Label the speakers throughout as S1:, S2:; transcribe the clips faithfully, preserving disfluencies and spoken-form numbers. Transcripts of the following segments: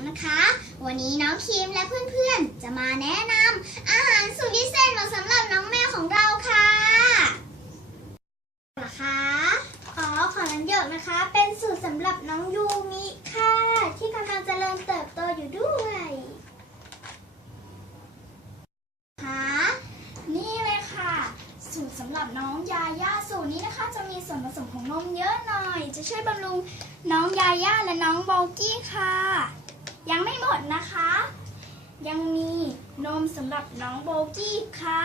S1: นะคะวันนี้น้องคิมและเพื่อนๆจะมาแนะนำอาหารสุดพิเศษมาสำหรับน้องแมวของเราค่ะนะคะอ๋อของน้องหยกนะคะเป็นสูตรสำหรับน้องยูมิค่ะที่กำลังเจริญเติบโตอยู่ด้วยค่ะนี่เลยค่ะสูตรสำหรับน้องยาย่าสูตรนี้นะคะจะมีส่วนผสมของนมเยอะหน่อยจะช่วยบำรุงน้องยาย่าและน้องโบกี้ค่ะยังไม่หมดนะคะยังมีนมสำหรับน้องโบกี้ค่ะ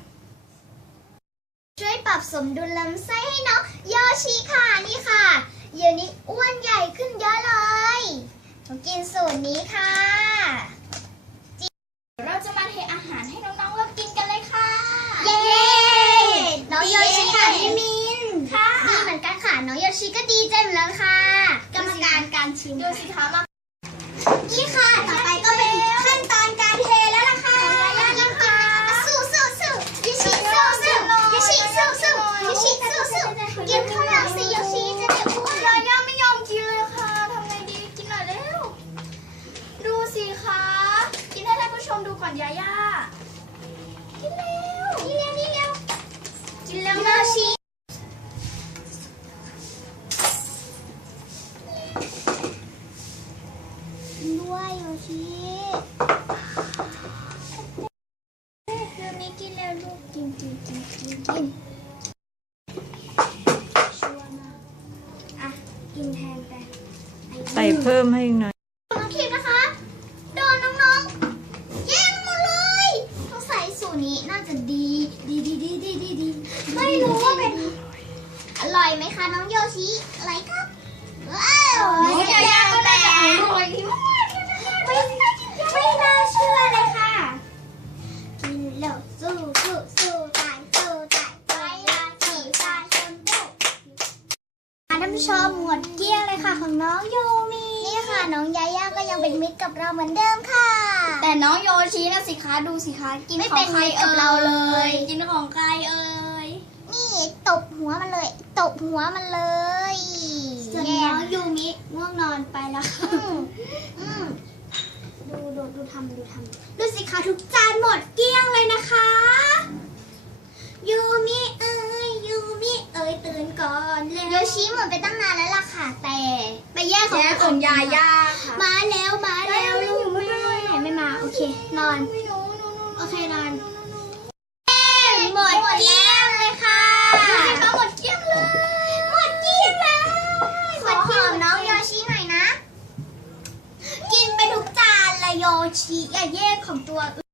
S1: ช่วยปรับสมดุลลำไส้ให้น้องโยชิค่ะนี่ค่ะเดี๋ยวนี้อ้วนใหญ่ขึ้นเยอะเลยต้องกินสูตรนี้ค่ะเราจะมาเทอาหารให้น้องๆเรากินกันเลยค่ะเย้น้องโยชิค่ะพี่มินค่ะดีเหมือนกันค่ะน้องโยชิก็ดีใจเหมือนกันค่ะกรรมการการชิมดูสิคะมานี่ค่ะต่อไปก็เป็นขั้นตอนการเทแล้วล่ะค่ะนี่ค่ะสู้สู้สู้โยชิสู้สู้โยชิสู้สู้โยชิสู้สู้กินข้าวหลังสิโยชิจะได้อ้วนยาย่าไม่ยอมกินเลยค่ะทำไงดีกินหน่อยเร็วดูสิคะกินให้ท่านผู้ชมดูก่อนยาย่ากินเร็วนี่เร็วนี่เร็วกินเร็วโยชิด้วยโยชิเร็วนี้กินแล้วลูกกินกินกินกินกินชัวร์มากอ่ะกินแทนไป
S2: ใส่เพิ่มให้หน่อย
S1: น้องคิมนะคะโดนน้องๆแย่งหมดเลยต้องใส่สูตรนี้น่าจะดีดีดีดีดีดีดีไม่รู้ว่าเป็นอร่อยไหมคะน้องโยชิอะไรครับว้าวไม่ยากก็แต่อร่อยมากไม่ไม่น่าเชื่อเลยค่ะกินแล้วสู้สู้สู้ตายสู้ตายไปลาขี่ตายชนบุกท่านผู้ชมหมดเกลี้ยงเลยค่ะของน้องโยมีนี่ค่ะน้องยาย่าก็ยังเป็นมิตรกับเราเหมือนเดิมค่ะแต่น้องโยชินะสิคะดูสิคะกินของใครกับเราเลยกินของใครเอ่ยนี่ตบหัวมันเลยตบหัวมันเลยส่วนน้องยูมิง่วงนอนไปแล้วดูดูดูทำดูทำดูสิคะทุกจานหมดเกลี้ยงเลยนะคะยูมิเอ้ยยูมิเอ้ยตื่นก่อนเลยโยชิหมดไปตั้งนานแล้วล่ะค่ะแต่ไปแย่ของของยาย่าค่ะมาแล้วมาแล้วลูกแม่ไม่มาโอเคนอนโอเคนอนหมดเกลี้ยงเลยค่ะหมดเกลี้ยงเลยหมดเกลี้ยงเลยขอหอมน้องโยชิหน่อยนะกินไปทุกจานเลยโยชิอย่าแยกของตัว